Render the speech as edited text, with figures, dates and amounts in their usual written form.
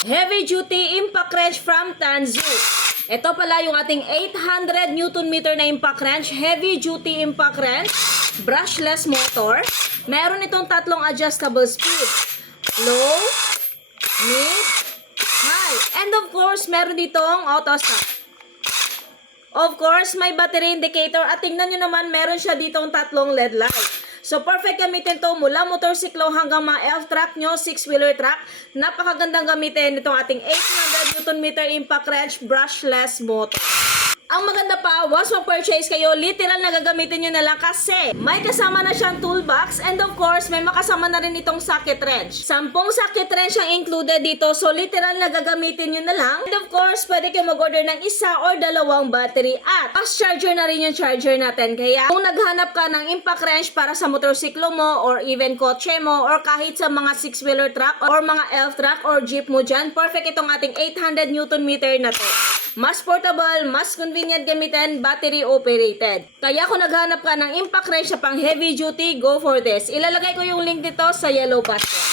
Heavy duty impact wrench from Tanzu. Ito pala yung ating 800 Newton meter na impact wrench, heavy duty impact wrench, brushless motor. Meron itong tatlong adjustable speed. Low, mid, high. And of course, meron ditong auto stop. Of course, may battery indicator at tingnan nyo naman, meron siya ditong tatlong LED light. So, perfect gamitin to mula motorsiklo hanggang mga elf truck nyo, 6-wheeler truck. Napakagandang gamitin itong ating 800 Newton meter impact wrench brushless motor. Ang maganda pa, once mag-purchase kayo, literal na gagamitin nyo na lang kasi may kasama na siyang toolbox and of course, may makasama na rin itong socket wrench. 10 socket wrench ang included dito, so literal na gagamitin nyo na lang. And of course, pwede kayo mag-order ng isa or dalawang battery at fast charger na rin yung charger natin. Kaya kung naghanap ka ng impact wrench para sa motorsiklo mo or even kotse mo or kahit sa mga 6-wheeler truck or mga elf truck or jeep mo dyan, perfect itong ating 800 Newton meter na to. Mas portable, mas convenient gamitin, battery operated. Kaya kung naghanap ka ng impact wrench na pang heavy duty, go for this. Ilalagay ko yung link dito sa yellow basket.